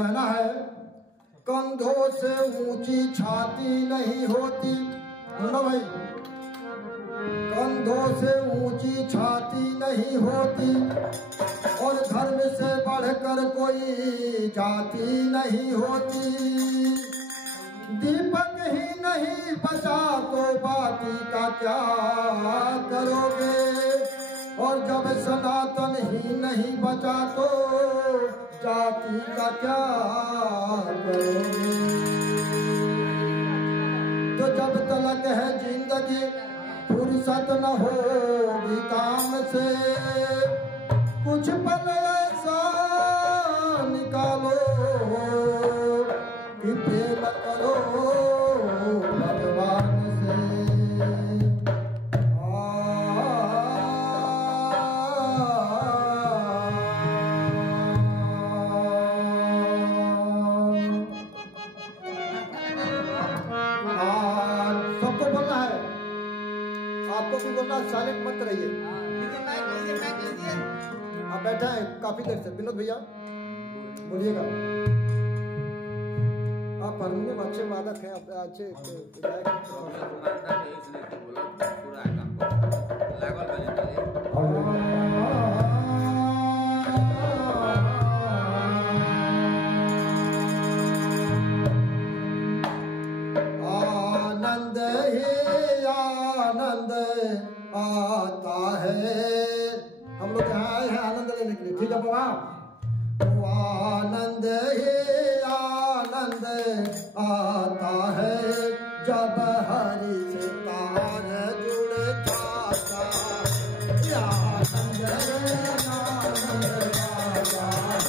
कहना है कंधों से ऊंची छाती नहीं होती, सुनो भाई, कंधों से ऊंची छाती नहीं होती और धर्म से बढ़कर कोई जाति नहीं होती। दीपक ही नहीं बचा तो बाती का क्या करोगे, और जब सनातन ही नहीं बचा तो जाति का क्या करोगे। तो जब तलक है जिंदगी फुर्सत न होगी काम से, कुछ पल ऐसा निकालो कि प्रेम करो भगवान से। सबको बोलना है, आपको भी बोलना, साइलेंट मत रहिए। आप बैठे हैं काफी देर से, विनोद भैया बोलिएगा। आप हारमोनियम अच्छे वादक हैं, अच्छे आनंद ही आनंद आता है। हम लोग यहाँ आए हैं आनंद लेने के लिए, ठीक है बाबा। तो आनंद ही आनंद आता है जब हरि से तार जुड़ जाता है। आनंद आनंद आता है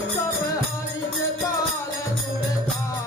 जब हरि से तार जुड़ जाता है।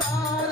तार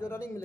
जो रनिंग में